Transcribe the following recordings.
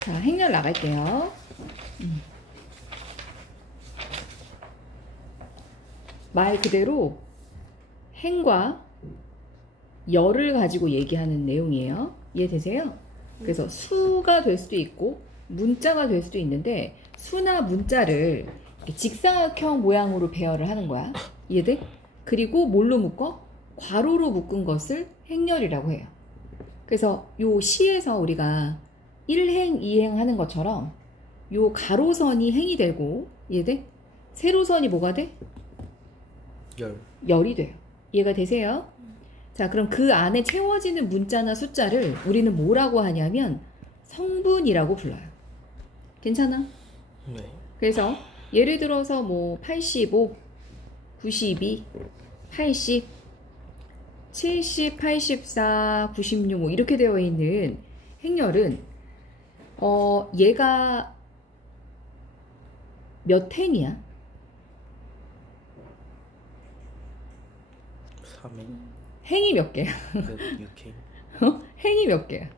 자, 행렬 나갈게요. 말 그대로 행과 열을 가지고 얘기하는 내용이에요. 이해되세요? 그래서 수가 될 수도 있고 문자가 될 수도 있는데 수나 문자를 이렇게 직사각형 모양으로 배열을 하는 거야. 이해돼? 그리고 뭘로 묶어? 괄호로 묶은 것을 행렬이라고 해요. 그래서 요 시에서 우리가 1행, 2행 하는 것처럼 요 가로선이 행이 되고, 이해돼? 세로선이 뭐가 돼? 열이 돼요. 이해가 되세요? 자, 그럼 그 안에 채워지는 문자나 숫자를 우리는 뭐라고 하냐면 성분이라고 불러요. 괜찮아? 네. 그래서 예를 들어서 뭐 85, 92, 80, 70, 84, 96 뭐 이렇게 되어 있는 행렬은 얘가 몇 행이야? 3행, 행이 몇 개야? 6행, 행이 몇 개야?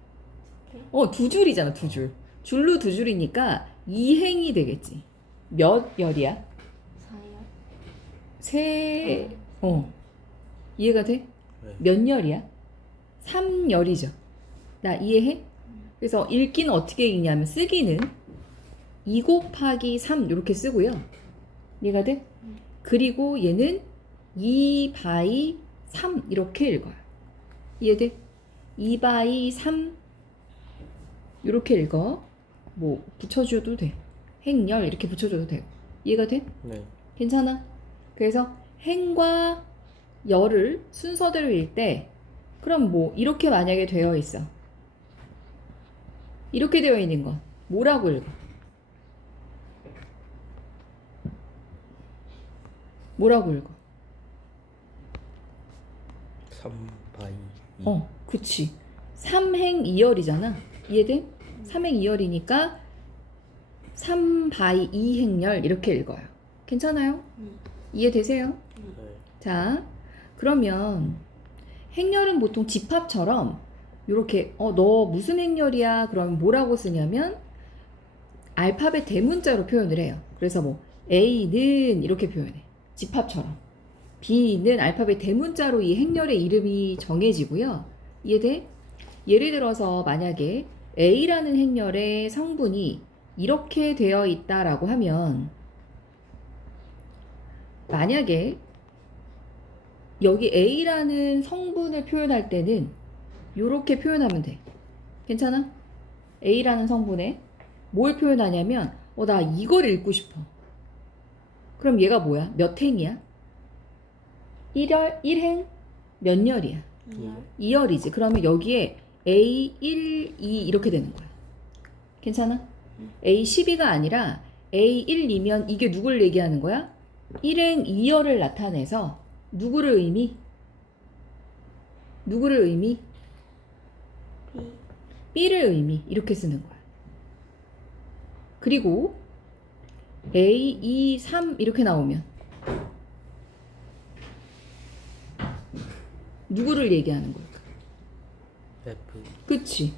두 줄이잖아, 두 줄. 줄로 두 줄이니까 2행이 되겠지. 몇 열이야? 4요? 세, 이해가 돼? 네. 몇 열이야? 3열이죠. 나 이해해? 그래서 읽기는 어떻게 읽냐면 쓰기는 2 곱하기 3 이렇게 쓰고요. 이해가 돼? 그리고 얘는 2 바이 3 이렇게 읽어요. 이해돼? 2 바이 3 이렇게 읽어. 뭐 붙여줘도 돼. 행열 이렇게 붙여줘도 되고. 이해가 돼? 네. 괜찮아? 그래서 행과 열을 순서대로 읽을 때 그럼 뭐 이렇게 만약에 되어 있어. 이렇게 되어 있는 건 뭐라고 읽어? 뭐라고 읽어? 3 바이 2. 그치. 3행 2열이잖아. 이해돼? 3행 2열이니까 3 바이 2행열 이렇게 읽어요. 괜찮아요? 이해되세요? 네. 자, 그러면 행렬은 보통 집합처럼 이렇게 너 무슨 행렬이야? 그러면 뭐라고 쓰냐면 알파벳 대문자로 표현을 해요. 그래서 뭐 A는 이렇게 표현해. 집합처럼. B는 알파벳 대문자로 이 행렬의 이름이 정해지고요. 이해돼? 예를 들어서 만약에 A라는 행렬의 성분이 이렇게 되어 있다라고 하면 만약에 여기 A라는 성분을 표현할 때는 이렇게 표현하면 돼. 괜찮아? A라는 성분에 뭘 표현하냐면 나 이걸 읽고 싶어. 그럼 얘가 뭐야? 몇 행이야? 1행 몇 열이야? 2열? 2열이지. 그러면 여기에 A1, 2 이렇게 되는 거야. 괜찮아? A12가 아니라 A1이면 이게 누굴 얘기하는 거야? 1행 2열을 나타내서 누구를 의미? 누구를 의미? B? B를 의미. 이렇게 쓰는 거야. 그리고 A, 2, 3 이렇게 나오면 누구를 얘기하는 걸까? F. 그치?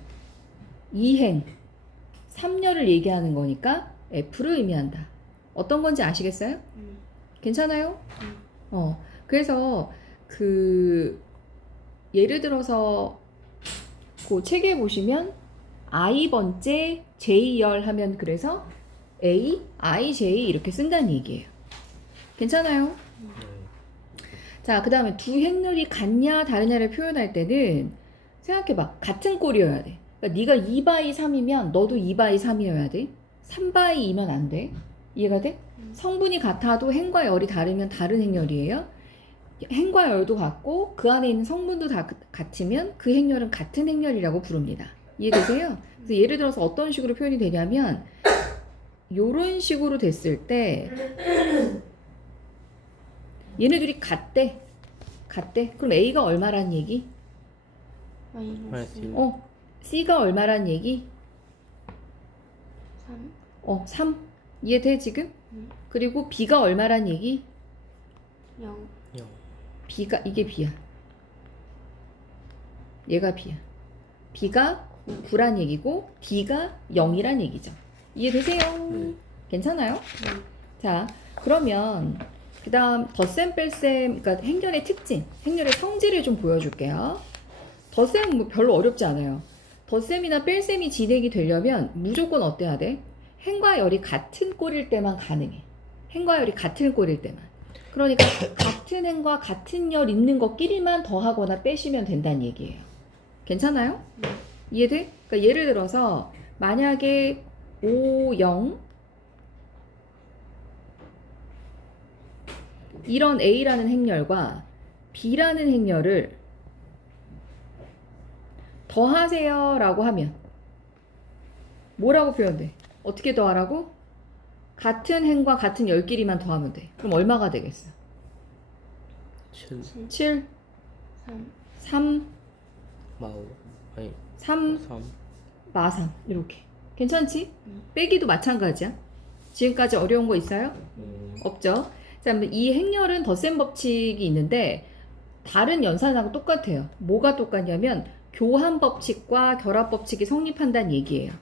2행 3열을 얘기하는 거니까 F를 의미한다. 어떤 건지 아시겠어요? 괜찮아요? 그래서 예를 들어서 그 책에 보시면 I번째 J열 하면 그래서 A, I, J 이렇게 쓴다는 얘기예요. 괜찮아요? 네. 자, 그 다음에 두 행렬이 같냐 다르냐를 표현할 때는 생각해봐. 같은 꼴이어야 돼. 그러니까 네가 2 바이 3이면 너도 2 바이 3이어야 돼. 3 바이 2면 안 돼. 이해가 돼? 성분이 같아도 행과 열이 다르면 다른 행렬이에요. 행과 열도 같고 그 안에 있는 성분도 다 같으면 그 행렬은 같은 행렬이라고 부릅니다. 이해되세요? 그래서 예를 들어서 어떤 식으로 표현이 되냐면 요런 식으로 됐을 때 얘네들이 같대. 그럼 A가 얼마란 얘기? 마이너스 1. C가 얼마란 얘기? 3? 3. 이해돼 지금? 네. 그리고 B가 얼마란 얘기? 0? 0. B가 이게 B야. 얘가 B야. B가 9란 얘기고 D가 0이란 얘기죠. 이해되세요? 네. 괜찮아요? 네. 자, 그러면 그 다음 덧셈 뺄셈, 그러니까 행렬의 특징, 행렬의 성질을 좀 보여줄게요. 덧셈은 뭐 별로 어렵지 않아요. 덧셈이나 뺄셈이 진행이 되려면 무조건 어때야 돼? 행과 열이 같은 꼴일 때만 가능해. 행과 열이 같은 꼴일 때만. 그러니까 같은 행과 같은 열 있는 것끼리만 더하거나 빼시면 된다는 얘기예요. 괜찮아요? 네. 이해돼? 그러니까 예를 들어서 만약에 5, 0 이런 A라는 행렬과 B라는 행렬을 더하세요 라고 하면 뭐라고 표현돼? 어떻게 더하라고? 같은 행과 같은 열끼리만 더하면 돼. 그럼 얼마가 되겠어? 7 7, 7, 3, 3, 마오 아니 3, 3 마3 이렇게. 괜찮지? 빼기도 마찬가지야. 지금까지 어려운 거 있어요? 없죠? 자, 이 행렬은 덧셈 법칙이 있는데 다른 연산하고 똑같아요. 뭐가 똑같냐면 교환 법칙과 결합 법칙이 성립한다는 얘기예요.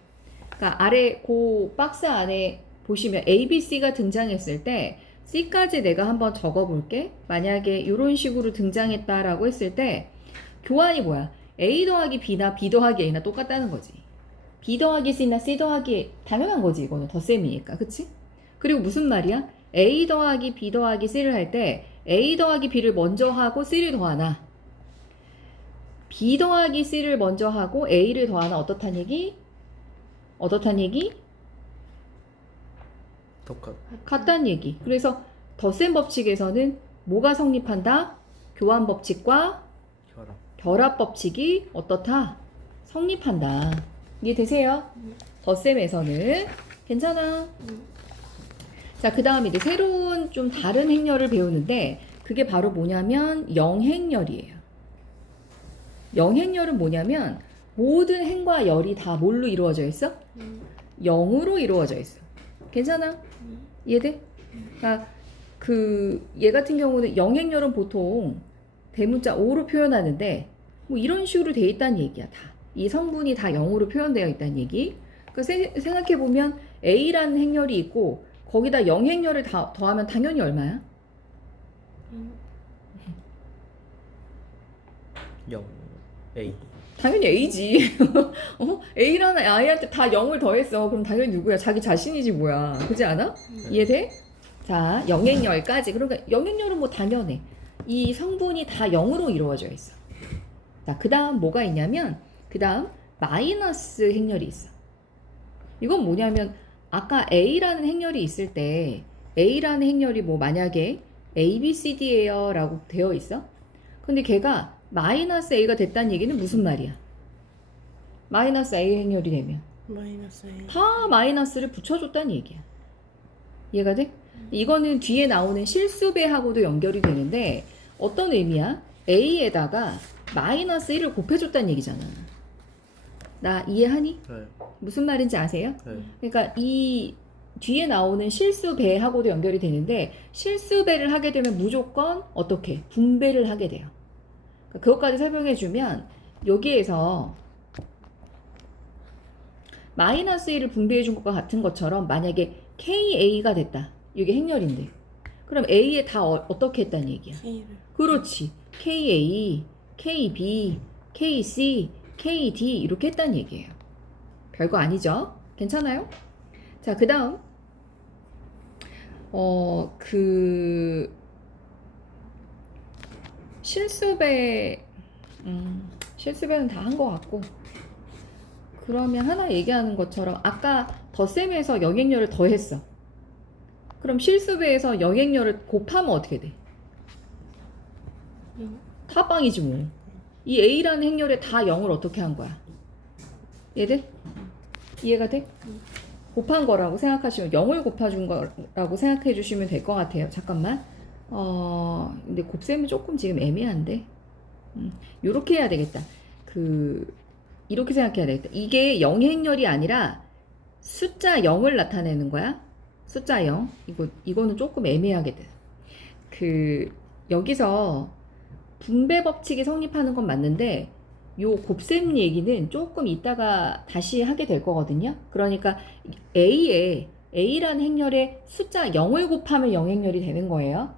그러니까 아래 그 박스 안에 보시면 A, B, C가 등장했을 때 C까지 내가 한번 적어볼게. 만약에 이런 식으로 등장했다라고 했을 때 교환이 뭐야? A 더하기 B나 B 더하기 A나 똑같다는 거지. B 더하기 C나 C 더하기 A 당연한 거지. 이거는 덧셈이니까. 그치? 그리고 무슨 말이야? A 더하기 B 더하기 C를 할 때 A 더하기 B를 먼저 하고 C를 더하나 B 더하기 C를 먼저 하고 A를 더하나 어떻단 얘기? 어떻단 얘기? 똑같 같단 얘기. 그래서 덧셈 법칙에서는 뭐가 성립한다? 교환 법칙과 결합 결합 법칙이 어떻다? 성립한다. 이해되세요? 덧셈에서는 괜찮아. 자, 그 다음에 이제 새로운 좀 다른 행렬을 배우는데 그게 바로 뭐냐면 영행렬이에요. 영행렬은 뭐냐면 모든 행과 열이 다 뭘로 이루어져 있어? 0으로 이루어져 있어. 괜찮아? 이해돼? 그러니까 얘 같은 경우는 영행렬은 보통 대문자 5로 표현하는데 뭐 이런 식으로 돼 있다는 얘기야. 다. 이 성분이 다 0으로 표현되어 있다는 얘기. 그 생각해보면 A라는 행렬이 있고 거기다 영행렬을 더하면 당연히 얼마야? 0 A 당연히 A지. A라는 아이한테 다 0을 더했어. 그럼 당연히 누구야? 자기 자신이지 뭐야. 그렇지 않아? 이해돼? 자, 영행열까지. 그러니까 영행열은 뭐 당연해. 이 성분이 다 0으로 이루어져 있어. 자, 그 다음 뭐가 있냐면 그 다음 마이너스 행렬이 있어. 이건 뭐냐면 아까 A라는 행렬이 있을 때 A라는 행렬이 뭐 만약에 A, B, C, D예요 라고 되어 있어. 근데 걔가 마이너스 A가 됐다는 얘기는 무슨 말이야? 마이너스 A 행렬이 되면 마이너스 A 다 마이너스를 붙여줬다는 얘기야. 이해가 돼? 이거는 뒤에 나오는 실수배하고도 연결이 되는데 어떤 의미야? A에다가 마이너스 1을 곱해줬다는 얘기잖아. 나 이해하니? 네. 무슨 말인지 아세요? 네. 그러니까 이 뒤에 나오는 실수배하고도 연결이 되는데 실수배를 하게 되면 무조건 어떻게? 분배를 하게 돼요. 그러니까 그것까지 설명해주면 여기에서 마이너스 1을 분배해준 것과 같은 것처럼 만약에 KA가 됐다. 이게 행렬인데 그럼 A에 다 어떻게 했다는 얘기야? K를 그렇지. KA, KB, KC, KD 이렇게 했다는 얘기예요. 별거 아니죠? 괜찮아요? 자, 그 다음 실수배 실수배는 다 한 것 같고 그러면 하나 얘기하는 것처럼 아까 덧셈에서 영행렬을 더했어. 그럼 실수배에서 영행렬을 곱하면 어떻게 돼? 다 빵이지 뭐. 이 A라는 행렬에 다 0을 어떻게 한 거야? 이해돼? 이해가 돼? 곱한 거라고 생각하시면 0을 곱해준 거라고 생각해 주시면 될 것 같아요. 잠깐만. 근데 곱셈은 조금 지금 애매한데. 요렇게 해야 되겠다. 이렇게 생각해야 되겠다. 이게 영행렬이 아니라 숫자 0을 나타내는 거야. 숫자 0. 이거는 조금 애매하게 돼. 여기서 분배 법칙이 성립하는 건 맞는데 요 곱셈 얘기는 조금 이따가 다시 하게 될 거거든요. 그러니까 A라는 행렬에 숫자 0을 곱하면 0행렬이 되는 거예요.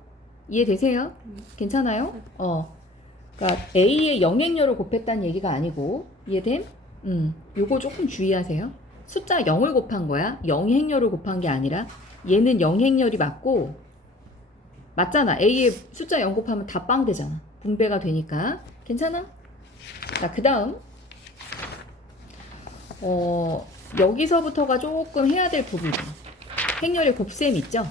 이해되세요? 괜찮아요? 그러니까 A에 0행렬을 곱했다는 얘기가 아니고, 이해됨? 요거 조금 주의하세요. 숫자 0을 곱한 거야. 0행렬을 곱한 게 아니라 얘는 0행렬이 맞고, 맞잖아. A에 숫자 0 곱하면 다 빵 되잖아. 분배가 되니까. 괜찮아? 자, 그 다음 여기서부터가 조금 해야 될 부분이 행렬의 곱셈 있죠?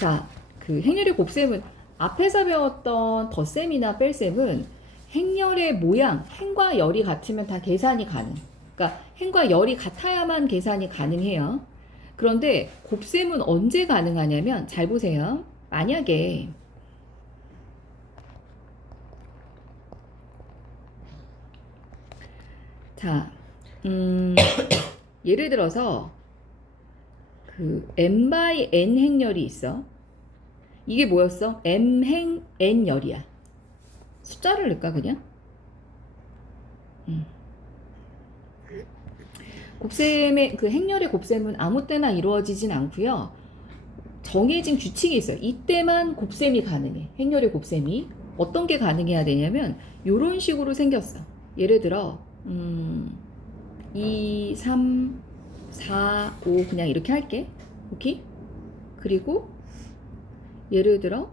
자, 그 행렬의 곱셈은 앞에서 배웠던 덧셈이나 뺄셈은 행렬의 모양, 행과 열이 같으면 다 계산이 가능. 그러니까 행과 열이 같아야만 계산이 가능해요. 그런데 곱셈은 언제 가능하냐면, 잘 보세요. 만약에 자, 예를 들어서 그 m by n 행렬이 있어. 이게 뭐였어? m행 n 열이야. 숫자를 넣을까 그냥? 곱셈의 그 행렬의 곱셈은 아무 때나 이루어지진 않고요. 정해진 규칙이 있어요. 이때만 곱셈이 가능해. 행렬의 곱셈이 어떤 게 가능해야 되냐면 이런 식으로 생겼어. 예를 들어 2, 3, 4, 5 그냥 이렇게 할게. 오케이? 그리고 예를 들어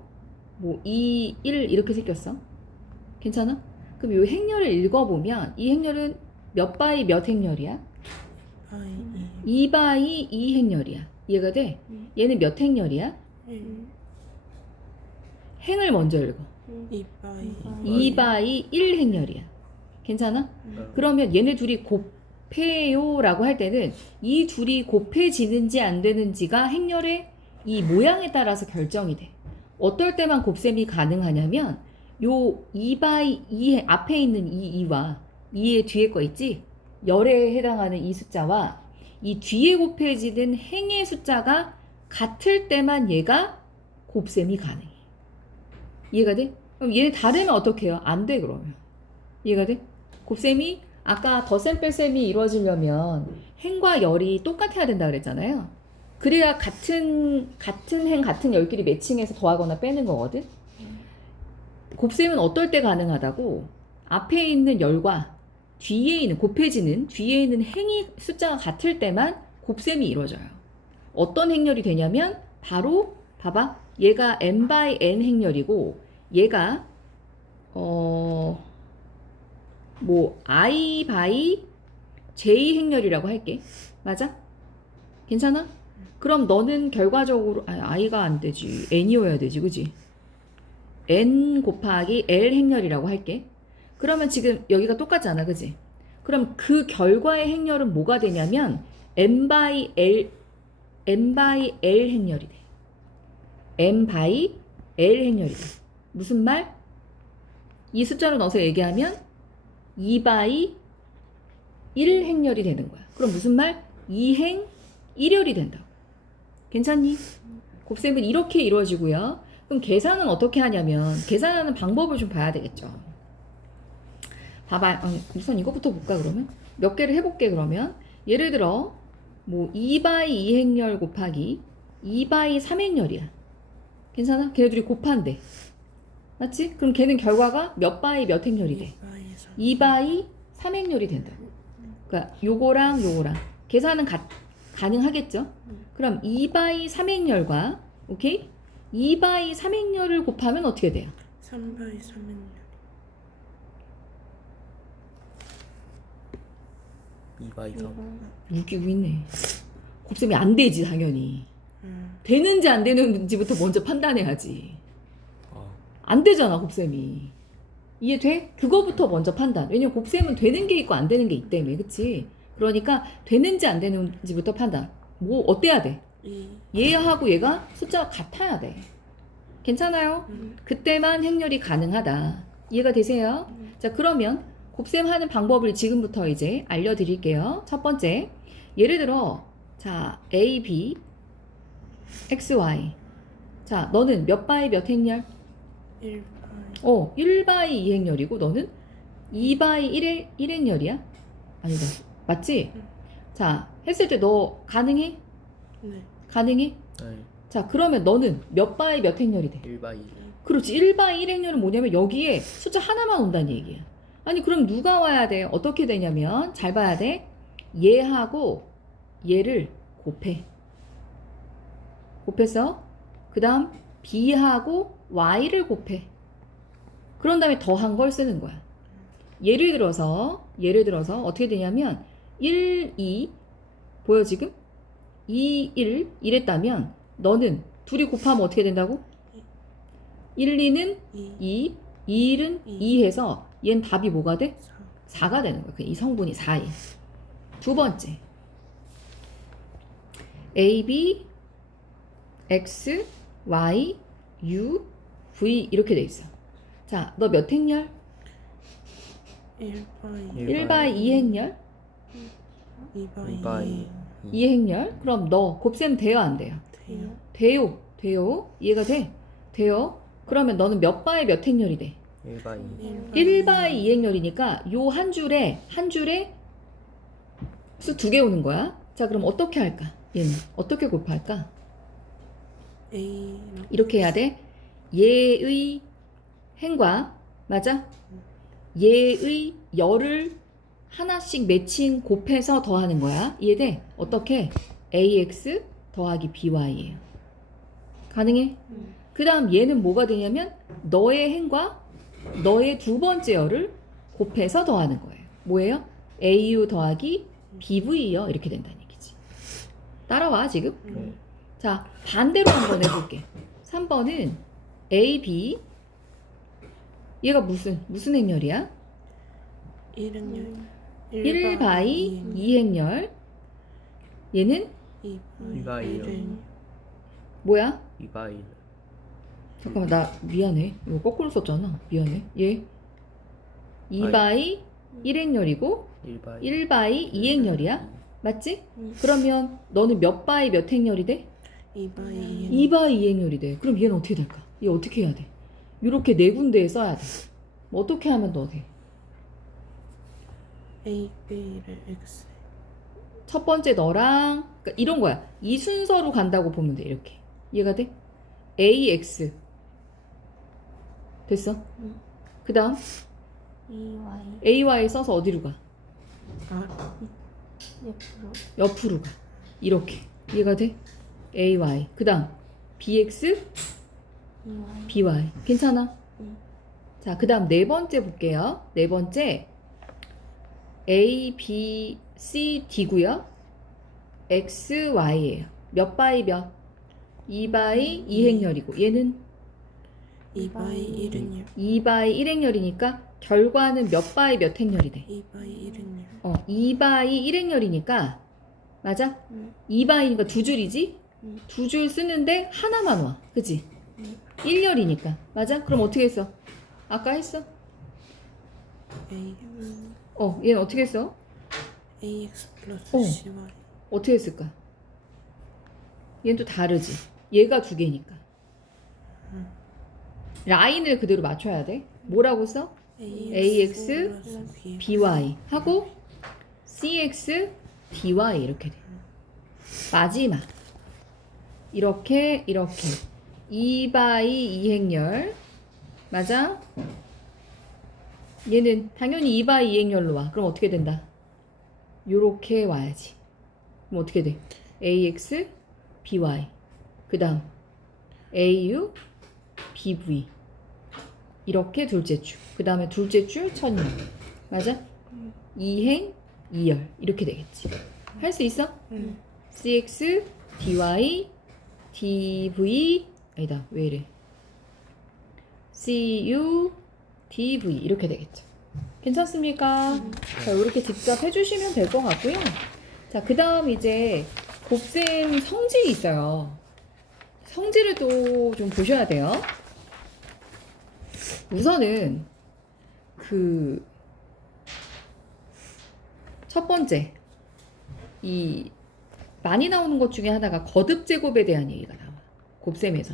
뭐 2, 1 이렇게 생겼어. 괜찮아? 그럼 이 행렬을 읽어보면 이 행렬은 몇 바이 몇 행렬이야? 2 바이 2 행렬이야. 이해가 돼? 얘는 몇 행렬이야? 행을 먼저 읽어. 2 바이 1 행렬이야. 괜찮아? 그러면 얘네 둘이 곱해요 라고 할 때는 이 둘이 곱해지는지 안 되는지가 행렬의 이 모양에 따라서 결정이 돼. 어떨 때만 곱셈이 가능하냐면 요 2 바이 2 앞에 있는 이 2와 2의 뒤에 거 있지? 열에 해당하는 이 숫자와 이 뒤에 곱해지는 행의 숫자가 같을 때만 얘가 곱셈이 가능해. 이해가 돼? 그럼 얘네 다르면 어떻게 해요? 안 돼 그러면. 이해가 돼? 곱셈이 아까 덧셈 뺄셈이 이루어지려면 행과 열이 똑같아야 된다 그랬잖아요. 그래야 같은 행 같은 열끼리 매칭해서 더하거나 빼는 거거든. 곱셈은 어떨 때 가능하다고? 앞에 있는 열과 뒤에 있는 곱해지는 뒤에 있는 행이 숫자가 같을 때만 곱셈이 이루어져요. 어떤 행렬이 되냐면 바로 봐봐. 얘가 m by n 행렬이고 얘가 뭐 i by j 행렬이라고 할게. 맞아? 괜찮아? 그럼 너는 결과적으로 i가 안 되지. n이어야 되지. 그지? n 곱하기 l 행렬이라고 할게. 그러면 지금 여기가 똑같잖아. 그지? 그럼 그 결과의 행렬은 뭐가 되냐면 m by l 행렬이 돼. m by l 행렬이 돼. 무슨 말? 이 숫자로 넣어서 얘기하면 2 by 1 행렬이 되는 거야. 그럼 무슨 말? 2행 1열이 된다고. 괜찮니? 곱셈은 이렇게 이루어지고요. 그럼 계산은 어떻게 하냐면 계산하는 방법을 좀 봐야 되겠죠. 봐봐. 우선 이거부터 볼까 그러면? 몇 개를 해볼게 그러면. 예를 들어 뭐 2 by 2 행렬 곱하기 2 by 3 행렬이야. 괜찮아? 걔네들이 곱한대. 맞지? 그럼 걔는 결과가 몇 바이 몇 행렬이 돼? 2 바이 3 행렬이 된다. 그러니까 요거랑 요거랑 계산은 가능하겠죠? 그럼 2 바이 3 행렬과 오케이? 2 바이 3 행렬을 곱하면 어떻게 돼요? 3 바이 3행렬 2 바이 3 웃기고 있네. 곱셈이 안 되지 당연히. 되는지 안 되는지부터 먼저 판단해야지. 안 되잖아 곱셈이. 이해돼? 그거부터 먼저 판단. 왜냐면 곱셈은 되는 게 있고 안 되는 게 있다며. 그치? 그러니까 되는지 안 되는지부터 판단. 뭐 어때야 돼? 얘하고 얘가 숫자가 같아야 돼. 괜찮아요? 그때만 행렬이 가능하다. 이해가 되세요? 자 그러면 곱셈하는 방법을 지금부터 이제 알려드릴게요. 첫 번째 예를 들어 자 A, B, X, Y. 자 너는 몇 바이 몇 행렬? 1 1바이 2행렬이고 너는 2바이 1행렬이야? 아니다. 맞지? 자, 했을 때 너 가능해? 네. 가능해? 네. 자, 그러면 너는 몇 바이 몇 행렬이 돼? 1바이 1. 그렇지. 1바이 1행렬은 뭐냐면 여기에 숫자 하나만 온다는 얘기야. 아니, 그럼 누가 와야 돼? 어떻게 되냐면 잘 봐야 돼. 얘하고 얘를 곱해. 곱해서 그 다음 b하고 y를 곱해. 그런 다음에 더한 걸 쓰는 거야. 예를 들어서 어떻게 되냐면 1, 2 보여 지금? 2, 1 이랬다면 너는 둘이 곱하면 어떻게 된다고? 1, 2는 2, 2, 1은 2 해서 얘는 답이 뭐가 돼? 4가 되는 거야. 이 성분이 4에. 두 번째. A, B, X, Y, U, V 이렇게 돼 있어. 자, 너 몇 행렬? 1바이 1바이 2행렬? 2바이 2행렬? 그럼 너 곱셈 돼요 안 돼요? 돼요. 돼요. 이해가 돼? 돼요. 그러면 너는 몇 바이 몇 행렬이 돼? 1바이 1바이 2행렬이니까 요 한 줄에 수 두 개 오는 거야. 자, 그럼 어떻게 할까? 얘는 어떻게 곱할까? A 이렇게 해야 돼. 얘의 행과 맞아? 얘의 열을 하나씩 매칭 곱해서 더하는 거야. 이해돼? 어떻게? AX 더하기 BY예요. 가능해? 그 다음 얘는 뭐가 되냐면 너의 행과 너의 두 번째 열을 곱해서 더하는 거예요. 뭐예요? AU 더하기 BV요. 이렇게 된다는 얘기지. 따라와 지금? 네. 자, 반대로 한번 해볼게. 3번은 AB 얘가 무슨 행렬이야? 1은 1바이 2행렬. 얘는 2바이 1. 뭐야? 2바이 1. 잠깐만, 나 미안해. 이거 거꾸로 썼잖아. 미안해. 얘 2바이 1행렬이고 1바이 1바이 2행렬이야. 맞지? 그러면 너는 몇 바이 몇 행렬이 돼? 2바이 2바이 2행렬이 돼. 그럼 얘는 어떻게 될까? 얘 어떻게 해야 돼? 이렇게 네 군데에 써야 돼. 뭐 어떻게 하면 너 돼? A B를 X 첫 번째 너랑 그러니까 이런 거야. 이 순서로 간다고 보면 돼. 이렇게. 이해가 돼? AX 됐어? 그 다음 EY AY 써서 어디로 가? 옆으로 옆으로 가. 이렇게. 이해가 돼? AY. 그 다음 BX, EY BY. 괜찮아? 응. 자, 그 다음 네 번째 볼게요. 네 번째 A, B, C, D고요. X, Y예요. 몇 바이 몇? 2바이 2행렬이고 얘는 2바이 1은 2바이 1행렬이니까 결과는 몇 바이 몇 행렬이 돼? 2바이 1은 2바이 1행렬이니까 맞아? 응. 2바이니까 두 줄이지? 응. 두 줄 쓰는데 하나만 와. 그치? 응. 1열이니까. 맞아? 그럼 어떻게 했어? 아까 했어? A 얘는 어떻게 했어? AX 플러스 어. CY 어떻게 했을까? 얘는 또 다르지. 얘가 두 개니까. 라인을 그대로 맞춰야 돼. 뭐라고 써? AX 플러스 B BY 하고 CX DY 이렇게 돼. 마지막. 이렇게 2바이 2행렬 맞아? 얘는 당연히 2바이 2행렬로 와. 그럼 어떻게 된다? 요렇게 와야지. 그럼 어떻게 돼? AX BY 그 다음 AU BV 이렇게 둘째 줄. 그 다음에 둘째 줄 천열. 맞아? 2행 2열 이렇게 되겠지. 할 수 있어? 응. CX DY DV 아니다 왜 이래 CU DV 이렇게 되겠죠. 괜찮습니까? 자, 이렇게 직접 해주시면 될 것 같고요. 자, 그 다음 이제 곱셈 성질이 있어요. 성질을 또 좀 보셔야 돼요. 우선은 그 첫 번째 이 많이 나오는 것 중에 하나가 거듭 제곱에 대한 얘기가 나와. 곱셈에서.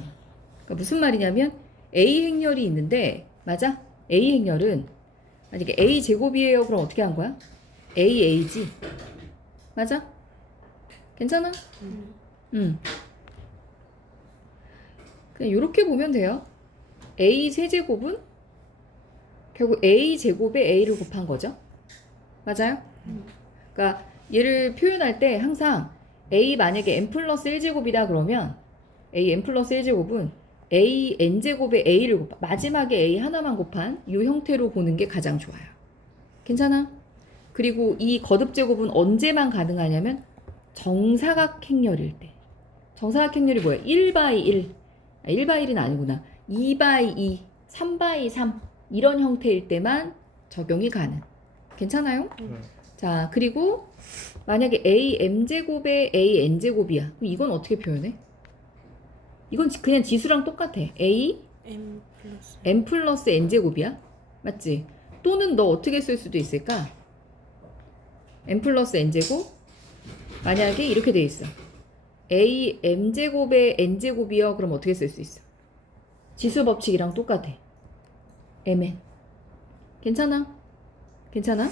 그러니까 무슨 말이냐면 A 행렬이 있는데 맞아? A 행렬은 만약에 A 제곱이에요. 그럼 어떻게 한 거야? AA지. 맞아? 괜찮아? 그냥 이렇게 보면 돼요. A 세제곱은 결국 A 제곱에 A를 곱한 거죠. 맞아요? 그러니까 얘를 표현할 때 항상 A 만약에 n 플러스 1제곱이다 그러면 A n 플러스 1제곱은 A n제곱에 A를 곱한 마지막에 A 하나만 곱한 이 형태로 보는 게 가장 좋아요. 괜찮아? 그리고 이 거듭제곱은 언제만 가능하냐면 정사각행렬일 때. 정사각행렬이 뭐야? 1/1. 1/1은 아니구나. 2/2, 3/3 이런 형태일 때만 적용이 가능. 괜찮아요? 자, 그리고 만약에 A m제곱에 A n제곱이야. 그럼 이건 어떻게 표현해? 이건 그냥 지수랑 똑같아. A M 플러스 n 플러스 n제곱이야. 맞지? 또는 너 어떻게 쓸 수도 있을까? n 플러스 n제곱 만약에 이렇게 돼 있어. A m제곱에 n제곱이요. 그럼 어떻게 쓸 수 있어? 지수 법칙이랑 똑같아. mn. 괜찮아? 괜찮아?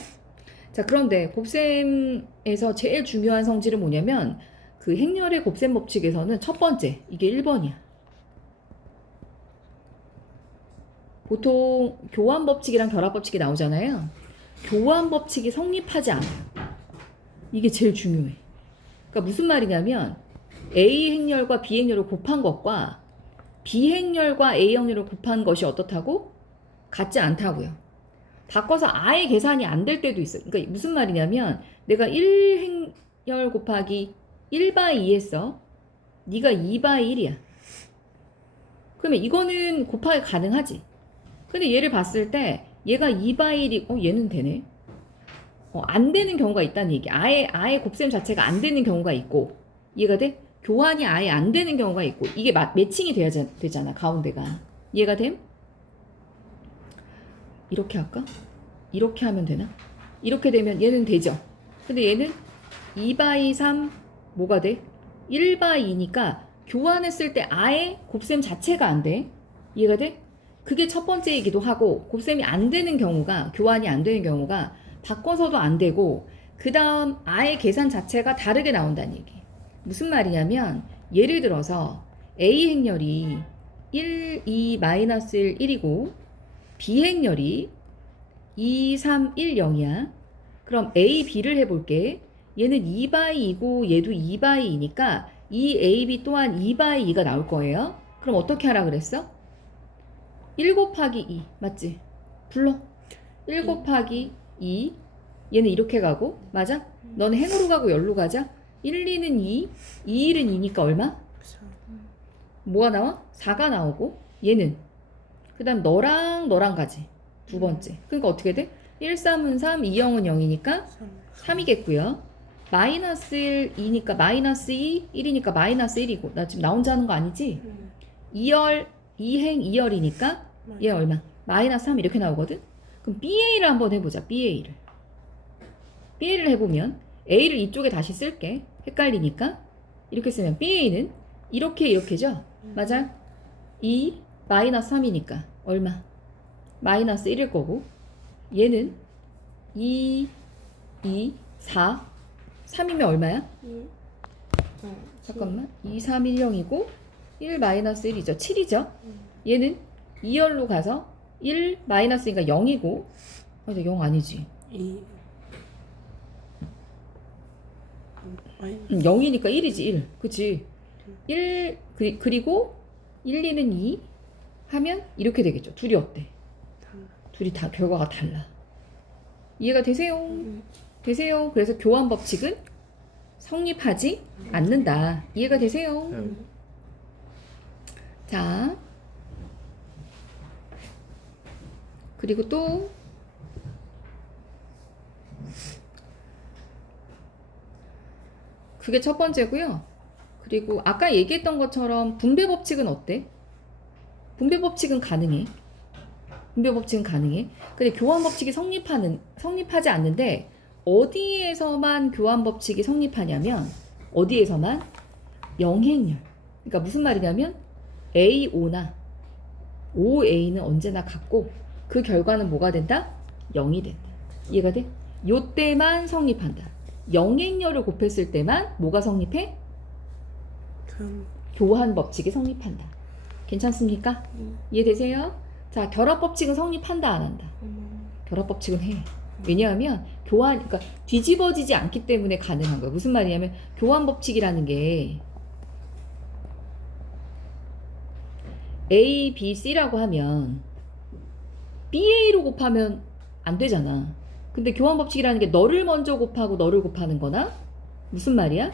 자, 그런데 곱셈에서 제일 중요한 성질은 뭐냐면 그 행렬의 곱셈 법칙에서는 첫 번째, 이게 1번이야. 보통 교환 법칙이랑 결합 법칙이 나오잖아요. 교환 법칙이 성립하지 않아요. 이게 제일 중요해. 그러니까 무슨 말이냐면 A 행렬과 B 행렬을 곱한 것과 B 행렬과 A 행렬을 곱한 것이 어떻다고? 같지 않다고요. 바꿔서 아예 계산이 안 될 때도 있어요. 그러니까 무슨 말이냐면 내가 1행렬 곱하기 1/2 했어. 네가 2/1이야. 그러면 이거는 곱하기 가능하지. 근데 얘를 봤을 때 얘가 2/1이 얘는 되네. 안 되는 경우가 있다는 얘기. 아예 곱셈 자체가 안 되는 경우가 있고 이해가 돼? 교환이 아예 안 되는 경우가 있고 이게 매칭이 돼야 되잖아. 가운데가. 이해가 됨? 이렇게 할까? 이렇게 하면 되나? 이렇게 되면 얘는 되죠. 근데 얘는 2/2, 3 뭐가 돼? 1/2니까 교환했을 때 아예 곱셈 자체가 안 돼. 이해가 돼? 그게 첫 번째이기도 하고 곱셈이 안 되는 경우가 교환이 안 되는 경우가 바꿔서도 안 되고 그 다음 아예 계산 자체가 다르게 나온다는 얘기. 무슨 말이냐면 예를 들어서 A 행렬이 1, 2, 마이너스 1, 1이고 B 행렬이 2, 3, 1, 0이야. 그럼 A, B를 해볼게. 얘는 2/2이고 얘도 2/2니까 이 A, B 또한 2/2가 나올 거예요. 그럼 어떻게 하라 그랬어? 1 곱하기 2 맞지? 불러. 1 곱하기 2 얘는 이렇게 가고 맞아? 너는 행으로 가고 열로 가자. 1, 2는 2, 2, 1은 2니까 얼마? 4 뭐가 나와? 4가 나오고 얘는 그 다음 너랑 가지. 두 번째. 그러니까 어떻게 돼? 1, 3은 3, 2, 0은 0이니까 3 3이겠고요. 마이너스 1, 2니까 마이너스 2, 1이니까 마이너스 1이고 나 지금 나 혼자 하는 거 아니지? 2열, 2행 2열이니까 얘 얼마? 마이너스 3 이렇게 나오거든? 그럼 BA를 한번 해보자. BA를 해보면 A를 이쪽에 다시 쓸게. 헷갈리니까 이렇게 쓰면 BA는 이렇게죠? 맞아? 2 마이너스 3이니까 얼마? 마이너스 1일 거고 얘는 2, 4 3이면 얼마야? 1 잠깐만 2, 3, 1, 0이고 1 마이너스 1이죠 7이죠 얘는 2열로 가서 1 마이너스니까 0이고 근데 0 아니지 2 0이니까 1이지 1 그치 1 그리고 1, 2는 2 하면 이렇게 되겠죠 둘이 어때? 둘이 다 결과가 달라 이해가 되세요? 되세요? 그래서 교환 법칙은 성립하지 않는다 이해가 되세요? 자 그리고 또 그게 첫 번째고요. 그리고 아까 얘기했던 것처럼 분배 법칙은 어때? 분배 법칙은 가능해. 분배 법칙은 가능해. 근데 교환 법칙이 성립하지 않는데 어디에서만 교환 법칙이 성립하냐면 어디에서만? 영행렬. 그러니까 무슨 말이냐면 A5나 OA는 언제나 같고 그 결과는 뭐가 된다? 0이 된다. 이해가 돼? 요때만 성립한다. 영행렬을 곱했을 때만 뭐가 성립해? 그럼 교환 법칙이 성립한다. 괜찮습니까? 이해되세요? 자, 결합 법칙은 성립한다, 안 한다? 결합 법칙은 해. 왜냐하면 그러니까 뒤집어지지 않기 때문에 가능한 거야. 무슨 말이냐면 교환 법칙이라는 게 A, B, C라고 하면 BA로 곱하면 안 되잖아. 근데 교환 법칙이라는 게 너를 먼저 곱하고 너를 곱하는 거나 무슨 말이야?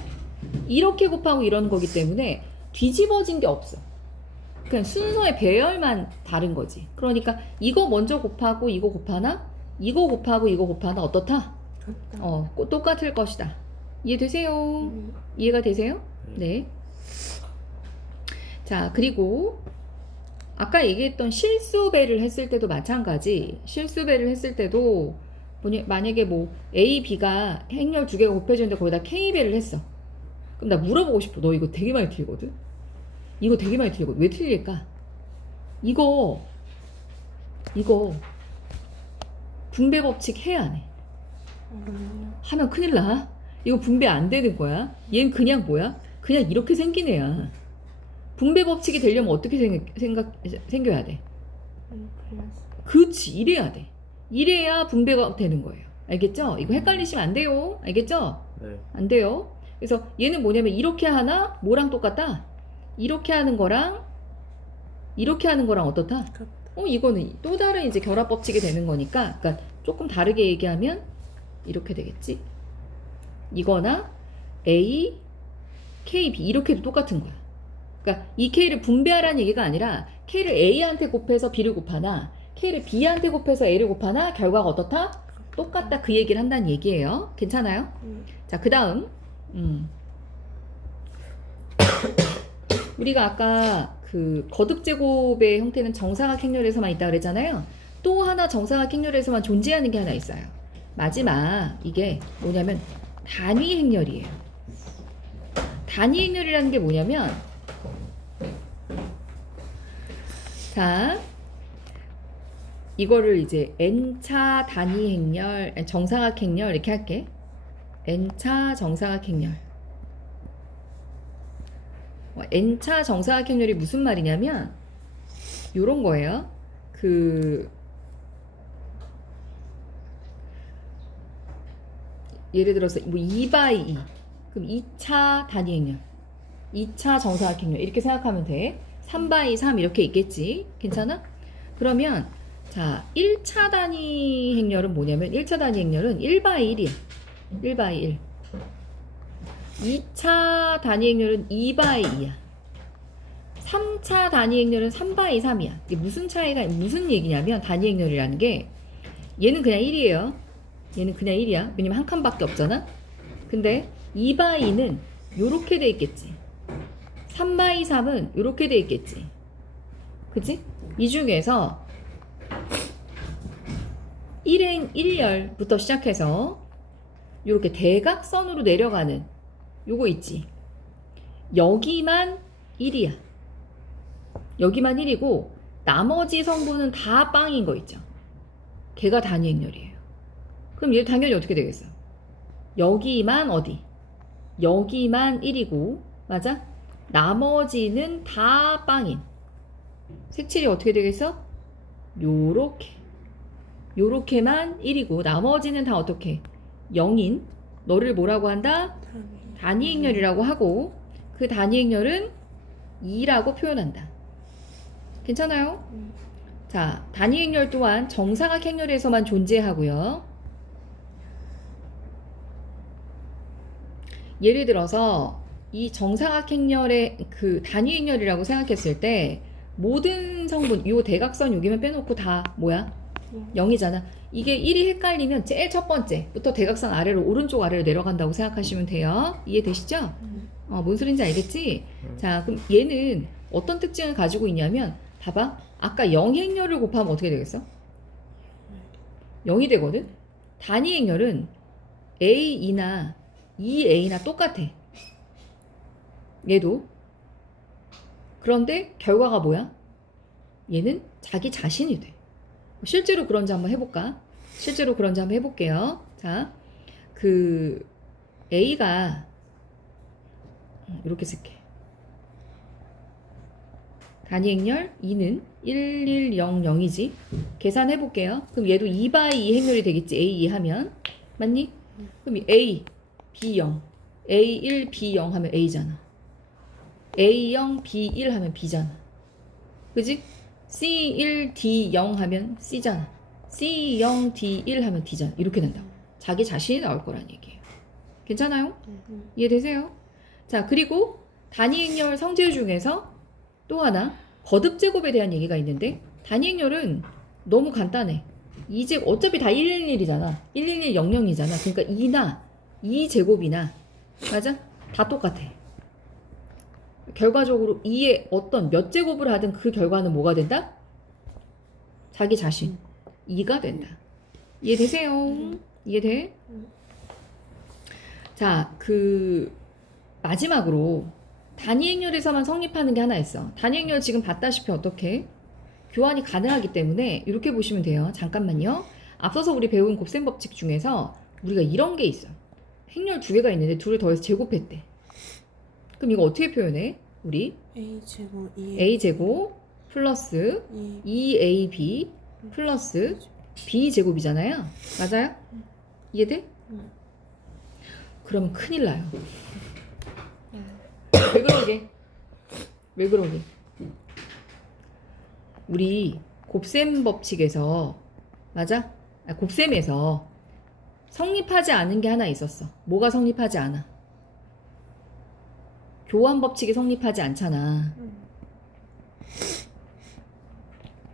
이렇게 곱하고 이러는 거기 때문에 뒤집어진 게 없어. 그냥 순서의 배열만 다른 거지. 그러니까 이거 먼저 곱하고 이거 곱하나? 이거 곱하고 이거 곱하나 어떻다? 똑같을 것이다. 이해되세요? 이해가 되세요? 네. 자, 그리고 아까 얘기했던 실수배를 했을 때도 마찬가지. 실수배를 했을 때도 만약에 뭐 A, B가 행렬 두 개가 곱해지는데 거기다 K배를 했어. 그럼 나 물어보고 싶어. 너 이거 되게 많이 틀리거든? 이거 되게 많이 틀리거든. 왜 틀릴까? 이거 분배 법칙 해야 안 해? 하면 큰일 나. 이거 분배 안 되는 거야. 얘는 그냥 뭐야? 그냥 이렇게 생긴 애야. 분배 법칙이 되려면 어떻게 생겨야 돼? 그렇지, 이래야 돼. 이래야 분배가 되는 거예요. 알겠죠? 이거 헷갈리시면 안 돼요. 알겠죠? 네. 안 돼요. 그래서 얘는 뭐냐면 이렇게 하나 뭐랑 똑같다? 이렇게 하는 거랑 이렇게 하는 거랑 어떻다? 이거는 또 다른 이제 결합 법칙이 되는 거니까, 그러니까 조금 다르게 얘기하면 이렇게 되겠지. 이거나 A, K, B 이렇게도 똑같은 거야. 그러니까 이 K를 분배하라는 얘기가 아니라 K를 A한테 곱해서 B를 곱하나 K를 B한테 곱해서 A를 곱하나 결과가 어떻다? 똑같다. 그 얘기를 한다는 얘기예요. 괜찮아요? 자, 그 다음 우리가 아까 그 거듭제곱의 형태는 정사각 행렬에서만 있다 그랬잖아요. 또 하나 정사각 행렬에서만 존재하는 게 하나 있어요. 마지막 이게 뭐냐면 단위 행렬이에요. 단위 행렬이라는 게 뭐냐면, 자, 이거를 이제 n차 단위 행렬, 정사각 행렬 이렇게 할게. n차 정사각 행렬. n차 정사각 행렬이 무슨 말이냐면 요런 거예요. 예를 들어서 뭐 2/2 그럼 2차 단위 행렬, 2차 정사각 행렬 이렇게 생각하면 돼. 3/3 이렇게 있겠지. 괜찮아? 그러면 자, 1차 단위 행렬은 뭐냐면 1차 단위 행렬은 1/1이야. 1/1. 2차 단위 행렬은 2/2야. 3차 단위 행렬은 3/3이야. 이게 무슨 얘기냐면 단위 행렬이라는 게 얘는 그냥 1이에요. 얘는 그냥 1이야. 왜냐면 한 칸밖에 없잖아. 근데 2/2는 요렇게 돼 있겠지. 3/3은 요렇게 돼 있겠지. 그치? 이 중에서 1열부터 시작해서 요렇게 대각선으로 내려가는 요거 있지. 여기만 1이야. 여기만 1이고 나머지 성분은 다 빵인 거 있죠. 걔가 단위 행렬이에요. 그럼 얘 당연히 어떻게 되겠어? 여기만 어디? 여기만 1이고, 맞아? 나머지는 다 빵인. 색칠이 어떻게 되겠어? 요렇게만 1이고 나머지는 다 어떻게? 0인 너를 뭐라고 한다? 단위 행렬이라고 하고, 그 단위 행렬은 2라고 표현한다. 괜찮아요? 자, 단위 행렬 또한 정사각 행렬에서만 존재하고요. 예를 들어서 이 정사각 행렬의 그 단위 행렬이라고 생각했을 때 모든 성분, 요 대각선 여기만 빼놓고 다 뭐야? 0이잖아. 이게 1이 헷갈리면 제일 첫 번째부터 대각선 아래로 오른쪽 아래로 내려간다고 생각하시면 돼요. 이해되시죠? 뭔 소린지 알겠지? 자, 그럼 얘는 어떤 특징을 가지고 있냐면 봐봐. 아까 0 행렬을 곱하면 어떻게 되겠어? 0이 되거든? 단위 행렬은 A2나 2A나 똑같아. 얘도. 그런데 결과가 뭐야? 얘는 자기 자신이 돼. 실제로 그런지 한번 해볼까? 실제로 그런지 한번 해볼게요. 자, 그 A가 이렇게 쓸게. 단위 행렬 2는 1100이지. 계산해 볼게요. 그럼 얘도 2/2 행렬이 되겠지. A2 하면. 맞니? 그럼 이 A, B0, A1, B0 하면 A잖아. A0, B1 하면 B잖아. 그지? C1, D0 하면 C잖아. C0, D1 하면 D잖아. 이렇게 된다고. 자기 자신이 나올 거란 얘기예요. 괜찮아요? 이해되세요? 자, 그리고 단위 행렬 성질 중에서 또 하나 거듭 제곱에 대한 얘기가 있는데, 단위 행렬은 너무 간단해. 어차피 다 111이잖아. 11100이잖아. 그러니까 2나 2제곱이나 맞아? 다 똑같아. 결과적으로 2의 어떤 몇 제곱을 하든 그 결과는 뭐가 된다? 자기 자신 2가 된다. 이해되세요? 이해돼? 자, 그 마지막으로 단위 행렬에서만 성립하는 게 하나 있어. 단위 행렬 지금 봤다시피 어떻게? 교환이 가능하기 때문에 이렇게 보시면 돼요. 잠깐만요. 앞서서 우리 배운 곱셈 법칙 중에서 우리가 이런 게 있어. 행렬 두 개가 있는데 둘을 더해서 제곱했대. 그럼 이거 어떻게 표현해? 우리 A제곱 A제곱 플러스 2AB 플러스 B제곱이잖아요. 맞아요? 이해돼? 그러면 큰일 나요. 왜 그러게? 왜 그러게? 우리 곱셈 법칙에서 맞아? 곱셈에서 성립하지 않은 게 하나 있었어. 뭐가 성립하지 않아? 교환 법칙이 성립하지 않잖아.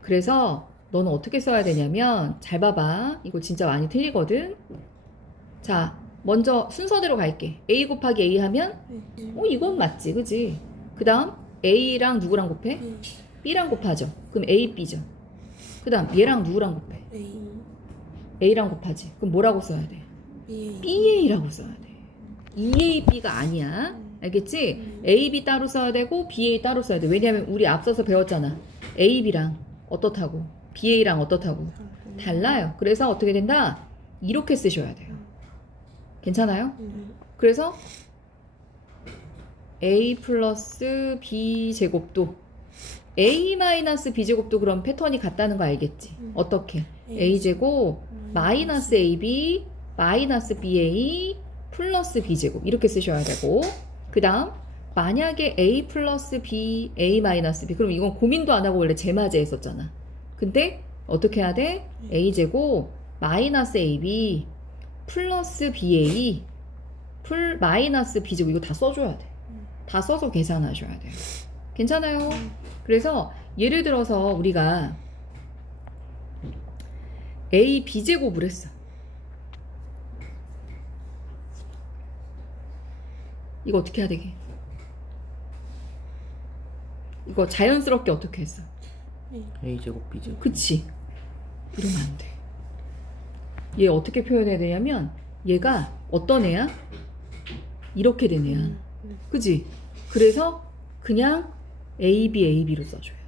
그래서 너는 어떻게 써야 되냐면 잘 봐봐. 이거 진짜 많이 틀리거든. 자, 먼저 순서대로 갈게. A 곱하기 A 하면 이건 맞지, 그지? 그 다음 A랑 누구랑 곱해? B랑 곱하죠. 그럼 A, B죠. 그 다음 얘랑 누구랑 곱해? A랑 곱하지. 그럼 뭐라고 써야 돼? BA라고 써야 돼. EAB가 아니야. 알겠지? AB 따로 써야 되고 BA 따로 써야 돼. 왜냐면 우리 앞서서 배웠잖아. AB랑 어떻다고 BA랑 어떻다고 달라요. 그래서 어떻게 된다? 이렇게 쓰셔야 돼요. 괜찮아요? 그래서 A 플러스 B 제곱도 A 마이너스 B 제곱도 그럼 패턴이 같다는 거 알겠지? 어떻게? A 제곱 마이너스 AB 마이너스 BA 플러스 B 제곱 이렇게 쓰셔야 되고, 그 다음 만약에 A 플러스 B A 마이너스 B 그럼 이건 고민도 안 하고 원래 제마제 했었잖아. 근데 어떻게 해야 돼? A 제곱 마이너스 AB 플러스 BA 마이너스 B 제곱 이거 다 써줘야 돼. 다 써서 계산하셔야 돼요. 괜찮아요? 그래서 예를 들어서 우리가 A B제곱을 했어. 이거 어떻게 해야 되게? 이거 자연스럽게 어떻게 했어? A제곱 B제곱. 그치? 이러면 안 돼. 얘 어떻게 표현해야 되냐면 얘가 어떤 애야? 이렇게 된 애야. 그치? 그래서 그냥 AB로 써줘야 돼.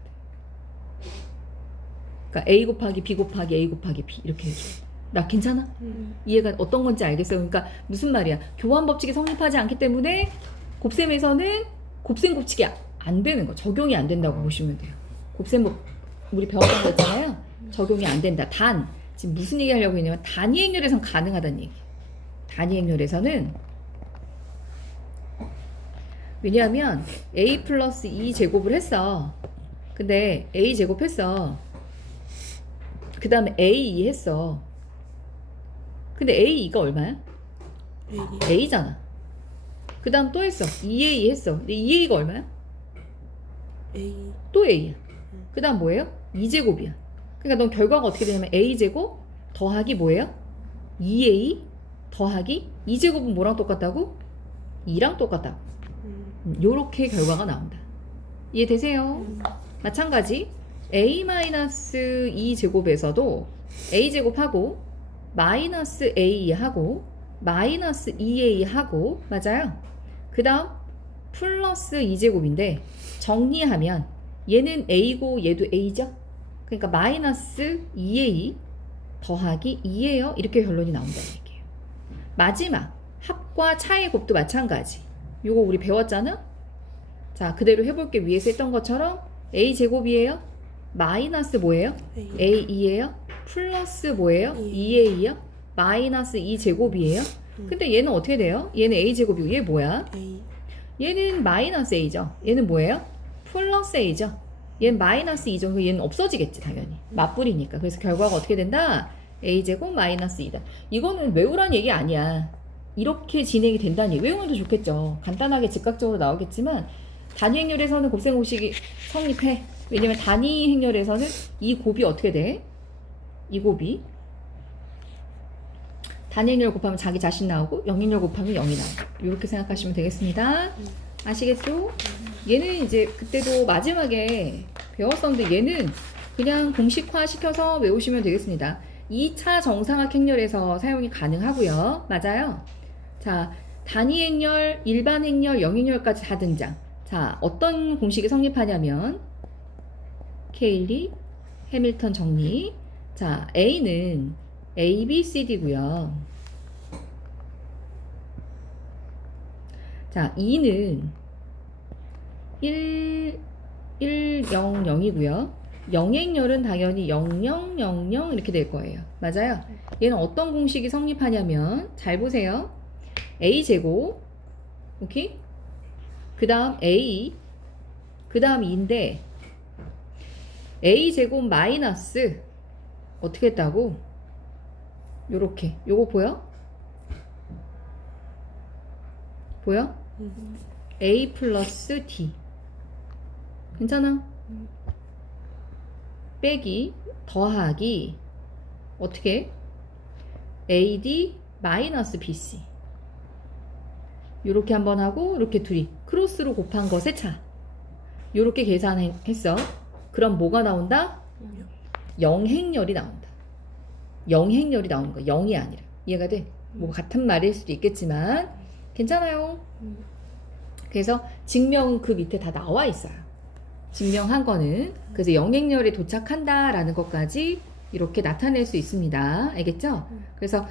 그러니까 A 곱하기 B 곱하기 A 곱하기 B 이렇게 해줘. 나 괜찮아? 이해가 어떤 건지 알겠어? 그러니까 무슨 말이야? 교환 법칙이 성립하지 않기 때문에 곱셈에서는 곱셈 법칙이 안 되는 거, 적용이 안 된다고 보시면 돼요. 곱셈 법 우리 배웠던 거 있잖아요. 적용이 안 된다. 단 지금 무슨 얘기 하려고 했냐면 단위 행렬에선 가능하다는 얘기. 단위 행렬에서는 왜냐하면 A 플러스 2 제곱을 했어. 근데 A 제곱했어. 그 다음에 A2 했어. 근데 A2가 얼마야? A잖아. 그 다음 또 했어. 2A 했어. 근데 2A가 얼마야? 또 A야. 그 다음 뭐예요? 2제곱이야. 그러니까 넌 결과가 어떻게 되냐면 A제곱 더하기 뭐예요? 2A 더하기 2제곱은 뭐랑 똑같다고? 2랑 똑같다고. 요렇게 결과가 나온다. 이해되세요? 마찬가지 A-2제곱에서도 A제곱하고 마이너스 A하고 마이너스 2A하고 맞아요? 그 다음 플러스 2제곱인데 정리하면 얘는 A고 얘도 A죠? 그러니까 마이너스 2a 더하기 2예요. 이렇게 결론이 나온다는 얘기예요. 마지막 합과 차의 곱도 마찬가지. 요거 우리 배웠잖아? 자, 그대로 해볼게. 위에서 했던 것처럼 a 제곱이에요. 마이너스 뭐예요? A. a2예요. 플러스 뭐예요? 이. 2a요. 마이너스 2 제곱이에요. 근데 얘는 어떻게 돼요? 얘는 a 제곱이고 얘 뭐야? A. 얘는 마이너스 a죠. 얘는 뭐예요? 플러스 a죠. 얘는 마이너스 2죠. 그럼 얘는 없어지겠지 당연히. 맞불이니까. 그래서 결과가 어떻게 된다? a제곱 마이너스 2다. 이거는 외우란 얘기 아니야. 이렇게 진행이 된다는 얘기. 외우면 더 좋겠죠. 간단하게 즉각적으로 나오겠지만 단위 행렬에서는 곱셈공식이 성립해. 왜냐면 단위 행렬에서는 이 곱이 어떻게 돼? 이 곱이 단위 행렬 곱하면 자기 자신 나오고 영행렬 곱하면 0이 나오고 이렇게 생각하시면 되겠습니다. 아시겠죠? 얘는 이제 그때도 마지막에 배웠었는데 얘는 그냥 공식화 시켜서 외우시면 되겠습니다. 2차 정상학 행렬에서 사용이 가능하고요. 맞아요. 자, 단위 행렬, 일반 행렬, 영행렬까지 다 등장. 자, 어떤 공식이 성립하냐면 케일리, 해밀턴 정리. 자, A는 A, B, C, D고요. 자, 2는 1, 1, 0, 0이고요. 영행렬은 당연히 0, 0, 0, 0 이렇게 될 거예요. 맞아요? 얘는 어떤 공식이 성립하냐면 잘 보세요. A 제곱, 오케이? 그 다음 A, 그 다음 2인데 A 제곱 마이너스 어떻게 했다고? 요렇게. 요거 보여? 보여? A 플러스 D. 괜찮아? 빼기, 더하기, 어떻게? AD 마이너스 BC. 요렇게 한번 하고, 이렇게 둘이 크로스로 곱한 것의 차. 요렇게 계산했어. 그럼 뭐가 나온다? 영행렬이 나온다. 영행렬이 나오는 거야. 0이 아니라. 이해가 돼? 뭐 같은 말일 수도 있겠지만 괜찮아요. 그래서 증명은 그 밑에 다 나와 있어요. 증명한 거는. 그래서 영행렬에 도착한다라는 것까지 이렇게 나타낼 수 있습니다. 알겠죠? 그래서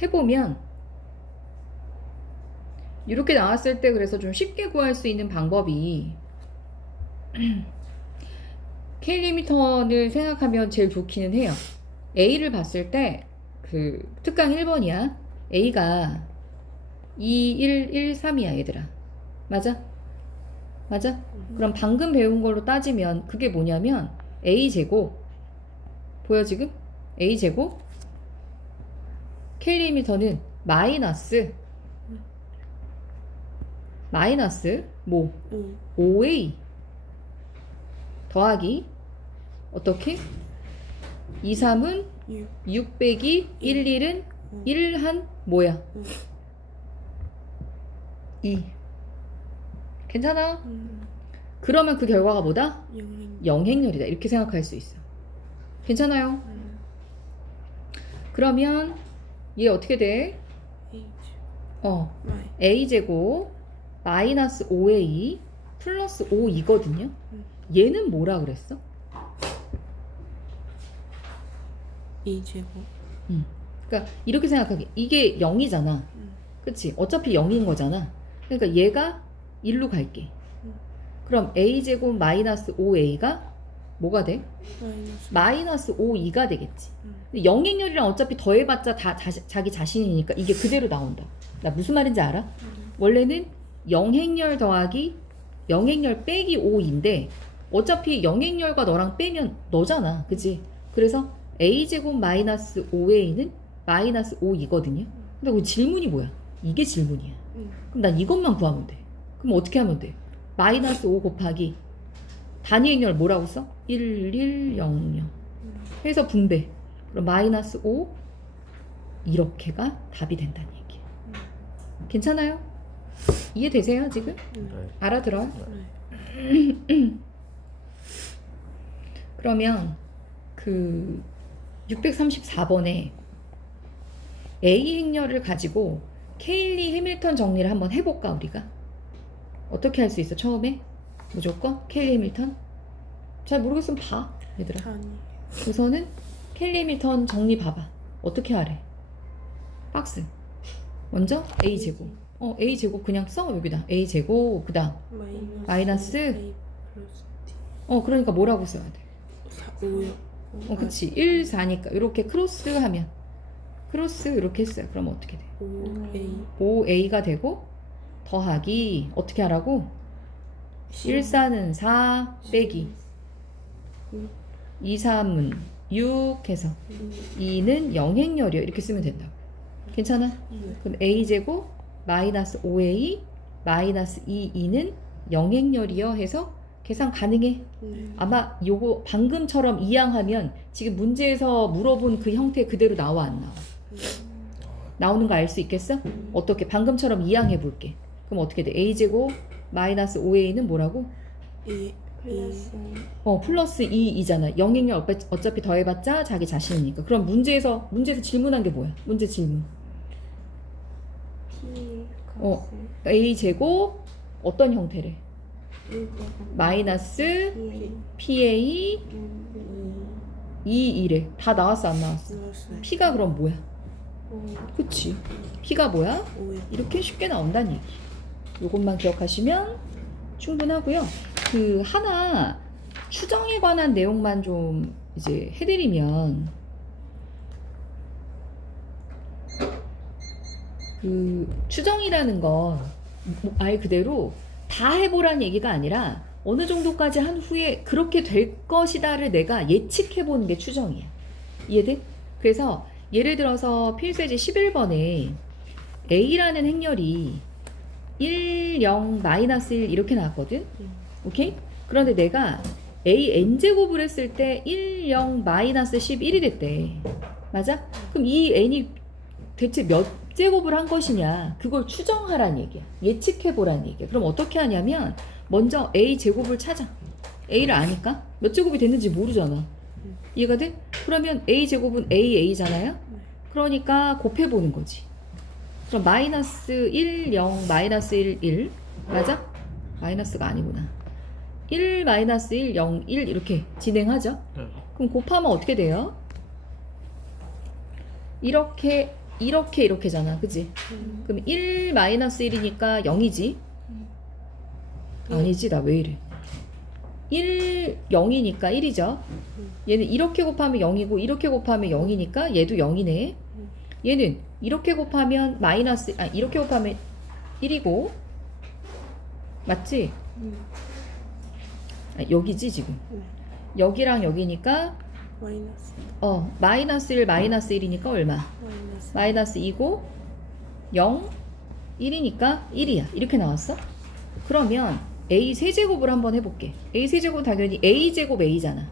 해보면 이렇게 나왔을 때 그래서 좀 쉽게 구할 수 있는 방법이 K리미턴을 생각하면 제일 좋기는 해요. A를 봤을 때 그 특강 1번이야. A가 2, 1, 1, 3이야 얘들아. 맞아? 맞아? 그럼 방금 배운 걸로 따지면 그게 뭐냐면 A제곱 보여 지금? A제곱 K리미터는 마이너스 뭐? 5A 더하기 어떻게? 2, 3은 6 빼기 1, 1은 1한 뭐야? 2 괜찮아? 그러면 그 결과가 뭐다? 영행렬이다 이렇게 생각할 수 있어. 괜찮아요? 그러면 얘 어떻게 돼? A제곱 마이너스 5A 플러스 5이거든요. 얘는 뭐라 그랬어? 2제곱. 그러니까 이렇게 생각하기. 이게 0이잖아. 그치? 어차피 0인 거잖아. 그러니까 얘가 1로 갈게. 그럼 A제곱 마이너스 5A가 뭐가 돼? 마이너스 5E가 되겠지. 영행렬이랑 어차피 더해봤자 다 자기 자신이니까 이게 그대로 나온다. 나 무슨 말인지 알아? 원래는 영행렬 더하기 영행렬 빼기 5인데 어차피 영행렬과 너랑 빼면 너잖아. 그치? 그래서 A제곱 마이너스 5A는 마이너스 5이거든요. 근데 그 질문이 뭐야? 이게 질문이야. 그럼 난 이것만 구하면 돼. 그럼 어떻게 하면 돼? 마이너스 5 곱하기 단위 행렬 뭐라고 써? 1, 1, 0, 0 해서 분배. 그럼 마이너스 5 이렇게가 답이 된다는 얘기야. 괜찮아요? 이해되세요 지금? 알아들어요? 그러면 그 634번에 A 행렬을 가지고 케일리 해밀턴 정리를 한번 해볼까 우리가? 어떻게 할 수 있어 처음에? 무조건 케일리 해밀턴? 잘 모르겠으면 봐 얘들아. 아니. 우선은 케일리 해밀턴 정리 봐봐. 어떻게 하래? 박스 먼저 A 제곱. A 제곱 그냥 써 여기다. A 제곱 그다음 마이너스? A 플러스 D. 그러니까 뭐라고 써야 돼? 5요. 그치 1, 4니까 이렇게 크로스하면 크로스 이렇게 했어요. 그럼 어떻게 돼? 5A. 5A가 되고 더하기 어떻게 하라고? 1, 4는 4 빼기 2, 3은 6 해서 2는 영행렬이요. 이렇게 쓰면 된다고. 괜찮아? 그럼 A제곱 마이너스 5A 마이너스 2는 영행렬이요 해서 계산 가능해. 아마 요거 방금처럼 이항하면 지금 문제에서 물어본 그 형태 그대로 나와 안 나와? 나오는 거 알 수 있겠어? 어떻게? 방금처럼 이항해 볼게. 그럼 어떻게 돼? A제곱 마이너스 5A는 뭐라고? E. 플러스 플러스 2이잖아. 영행렬 어차피 더해봤자 자기 자신이니까. 그럼 문제에서 질문한 게 뭐야? 문제 질문. P 어. 값을 A제곱 어떤 형태래? 1제곱 마이너스 P PA 2이래. 다 나왔어 안 나왔어? P가 그럼 뭐야? 그치. P가 뭐야? 5요. 이렇게 쉽게 나온다는 얘기. 요것만 기억하시면 충분하고요. 그 하나 추정에 관한 내용만 좀 이제 해드리면 그 추정이라는 건 아예 그대로 다 해보라는 얘기가 아니라 어느 정도까지 한 후에 그렇게 될 것이다를 내가 예측해보는 게 추정이야. 이해돼? 그래서 예를 들어서 필수예제 11번에 A라는 행렬이 1, 0, 마이너스 1 이렇게 나왔거든? 오케이? 그런데 내가 AN제곱을 했을 때 1, 0, 마이너스 11이 됐대. 맞아? 그럼 이 N이 대체 몇 제곱을 한 것이냐? 그걸 추정하라는 얘기야. 예측해보라는 얘기야. 그럼 어떻게 하냐면 먼저 A 제곱을 찾아. A를 아니까? 몇 제곱이 됐는지 모르잖아. 이해가 돼? 그러면 A 제곱은 AA잖아요? 그러니까 곱해보는 거지. 그럼 마이너스 1, 0, 마이너스 1, 1 맞아? 마이너스가 아니구나. 1, 마이너스 1, 0, 1 이렇게 진행하죠? 네. 그럼 곱하면 어떻게 돼요? 이렇게잖아. 그치? 그럼 1 마이너스 1이니까 0이지? 아니지, 나 왜 이래? 1, 0이니까 1이죠? 얘는 이렇게 곱하면 0이고 이렇게 곱하면 0이니까 얘도 0이네. 얘는 이렇게 곱하면 이렇게 곱하면 1이고 맞지? 여기지 지금. 여기랑 여기니까 마이너스. 마이너스 1 마이너스 1이니까 얼마? 마이너스 2고 0 1이니까 1이야. 이렇게 나왔어? 그러면 A 세제곱을 한번 해볼게. A 세제곱은 당연히 A제곱 A잖아.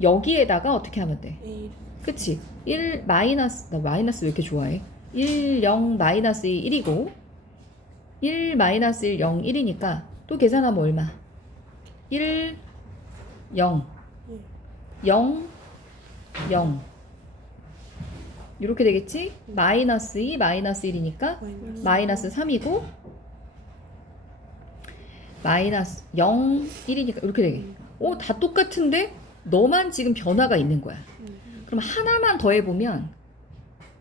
여기에다가 어떻게 하면 돼? A. 그치? 1 마이너스 나 마이너스 왜 이렇게 좋아해? 1 0 마이너스 2 1이고 1 마이너스 1 0 1이니까 또 계산하면 얼마? 1 0 0 0 이렇게 되겠지? 마이너스 2 마이너스 1이니까 마이너스 3이고 마이너스 0 1이니까 이렇게 되게. 다 똑같은데 너만 지금 변화가 있는 거야. 그럼 하나만 더 해보면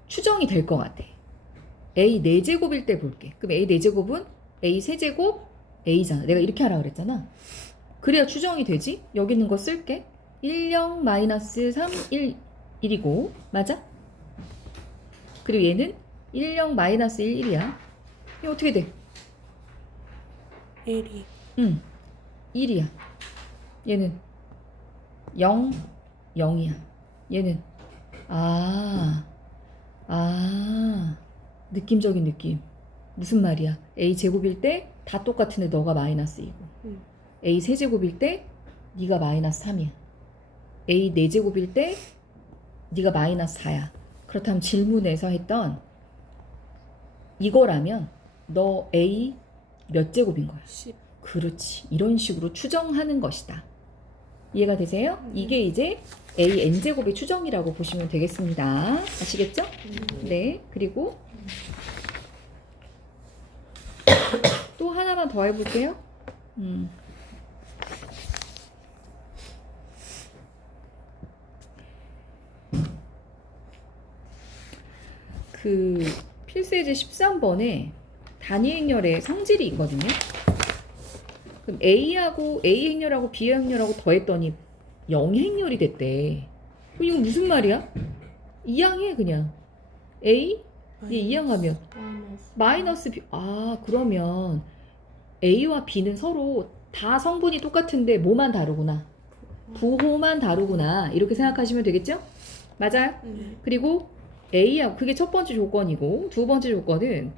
추정이 될 것 같아. A 4제곱일 때 볼게. 그럼 A 4제곱은 A 세제곱 A잖아. 내가 이렇게 하라 그랬잖아. 그래야 추정이 되지? 여기 있는 거 쓸게. 1, 0, 마이너스 3, 1, 1이고 맞아? 그리고 얘는 1, 0, 마이너스 1, 1이야. 이거 어떻게 돼? 1이. 1이야. 얘는 0, 0이야. 얘는 느낌적인 느낌. 무슨 말이야? A 제곱일 때 다 똑같은데 너가 마이너스 2고 A 세제곱일 때 네가 마이너스 3이야. A 4제곱일 때 네가 마이너스 4야. 그렇다면 질문에서 했던 이거라면 너 A 몇 제곱인 거야? 10. 그렇지. 이런 식으로 추정하는 것이다. 이해가 되세요? 이게 이제 a n제곱의 추정이라고 보시면 되겠습니다. 아시겠죠? 네. 그리고 또 하나만 더 해볼게요. 그 필수예제 13번에 단위 행렬의 성질이 있거든요. 그럼 A하고 A 행렬하고 B 행렬하고 더했더니 0 행렬이 됐대. 그럼 이거 무슨 말이야? 이항해 그냥. A? 얘 이항하면 마이너스 B. 아 그러면 A와 B는 서로 다 성분이 똑같은데 뭐만 다르구나. 부호만 다르구나. 이렇게 생각하시면 되겠죠? 맞아요? 네. 그리고 A하고 그게 첫 번째 조건이고 두 번째 조건은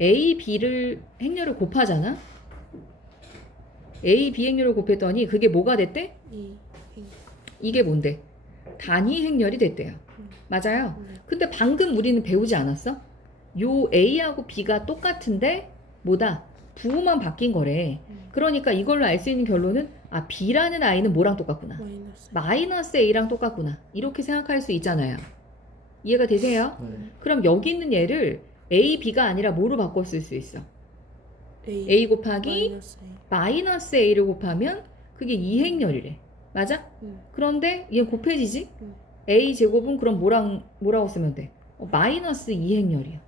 A, B를 행렬을 곱하잖아. A, B 행렬을 곱했더니 그게 뭐가 됐대? 이게 뭔데? 단위 행렬이 됐대요. 맞아요? 근데 방금 우리는 배우지 않았어? 요 A하고 B가 똑같은데 뭐다? 부호만 바뀐 거래. 그러니까 이걸로 알 수 있는 결론은 아 B라는 아이는 뭐랑 똑같구나. 마이너스 A랑 똑같구나. 이렇게 생각할 수 있잖아요. 이해가 되세요? 네. 그럼 여기 있는 얘를 A, B가 아니라 뭐로 바꿔 쓸 수 있어? A 곱하기 마이너스 A를 곱하면 그게 2행렬이래. 맞아? 그런데 얘 곱해지지? A 제곱은 그럼 뭐라고 쓰면 돼? 마이너스 2행렬이야.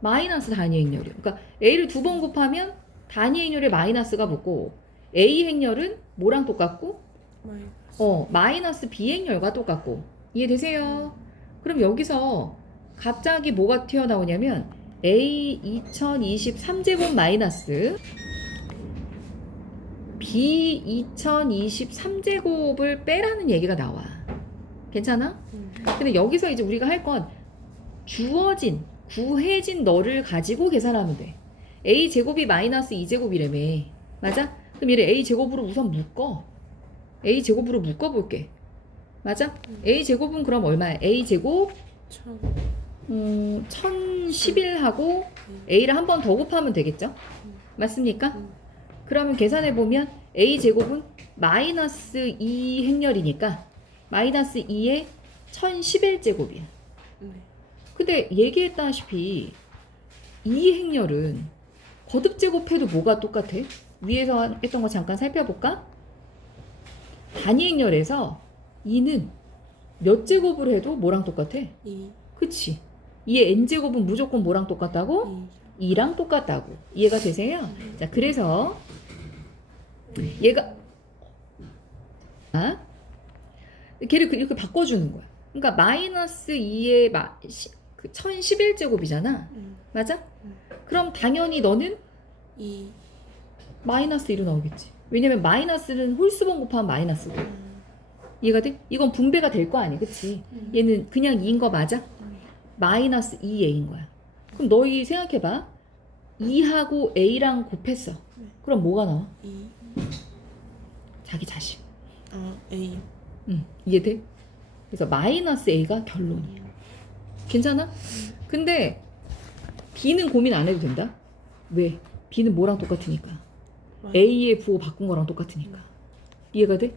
마이너스 단위 행렬이야. 그러니까 A를 두 번 곱하면 단위 행렬에 마이너스가 붙고 A 행렬은 뭐랑 똑같고? 마이너스 B 행렬과 똑같고. 이해되세요? 그럼 여기서 갑자기 뭐가 튀어나오냐면 A 2023제곱 마이너스 B 2023제곱을 빼라는 얘기가 나와. 괜찮아? 근데 여기서 이제 우리가 할 건 주어진, 구해진 너를 가지고 계산하면 돼. A 제곱이 마이너스 2제곱이라며. 맞아? 그럼 얘를 A 제곱으로 우선 묶어. A 제곱으로 묶어볼게. 맞아? A 제곱은 그럼 얼마야? A 제곱 1011하고 A를 한 번 더 곱하면 되겠죠? 맞습니까? 그러면 계산해보면 A 제곱은 마이너스 2 행렬이니까 마이너스 2에 1011제곱이야. 근데 얘기했다시피 2 행렬은 거듭 제곱해도 뭐가 똑같아? 위에서 했던 거 잠깐 살펴볼까? 단위 행렬에서 2는 몇 제곱을 해도 뭐랑 똑같아? 그치? 2의 n제곱은 무조건 뭐랑 똑같다고? 2랑 똑같다고. 이해가 되세요? 자, 그래서 얘가 걔를 이렇게 바꿔주는 거야. 그러니까 마이너스 2의 1011제곱이잖아. 맞아? 그럼 당연히 너는 마이너스 2로 나오겠지. 왜냐면 마이너스는 홀수번 곱하면 마이너스고. 이해가 돼? 이건 분배가 될 거 아니야. 그치? 얘는 그냥 2인 거 맞아? 마이너스 2a인 거야. 그럼 너희 생각해봐. 2하고 a랑 곱했어. 그럼 뭐가 나와? 자기 자신. A. 이해돼? 그래서 마이너스 a가 결론이야. 괜찮아? 근데 b는 고민 안 해도 된다. 왜? b는 뭐랑 똑같으니까. a의 부호 바꾼 거랑 똑같으니까. 이해가 돼?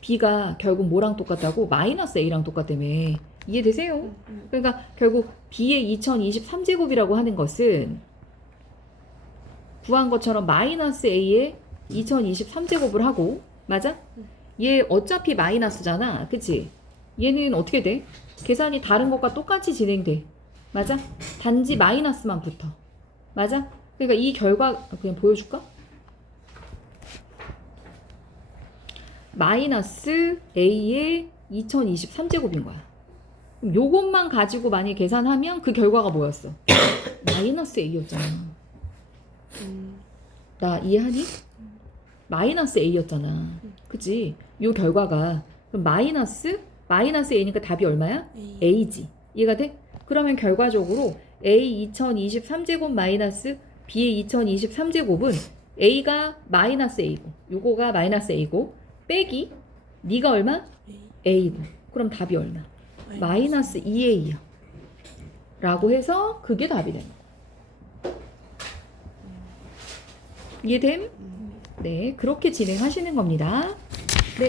b가 결국 뭐랑 똑같다고? 마이너스 a랑 똑같다며. 이해되세요? 그러니까 결국 b의 2023제곱이라고 하는 것은 구한 것처럼 마이너스 a의 2023제곱을 하고, 맞아? 얘 어차피 마이너스잖아. 그치? 얘는 어떻게 돼? 계산이 다른 것과 똑같이 진행돼. 맞아? 단지 마이너스만 붙어. 맞아? 그러니까 이 결과 그냥 보여줄까? 마이너스 a의 2023제곱인 거야. 그럼 요것만 가지고 만약에 계산하면 그 결과가 뭐였어? 마이너스 a였잖아. 나 이해하니? 마이너스 a였잖아. 그치? 요 결과가 그럼 마이너스 a니까 답이 얼마야? a지. 이해가 돼? 그러면 결과적으로 a 2023제곱 마이너스 b의 2023제곱은 a가 마이너스 a고 요거가 마이너스 a고 빼기 네가 얼마? a고 그럼 답이 얼마? 마이너스 2a야 라고 해서 그게 답이 되는 거야. 이해됨? 네, 그렇게 진행하시는 겁니다. 네.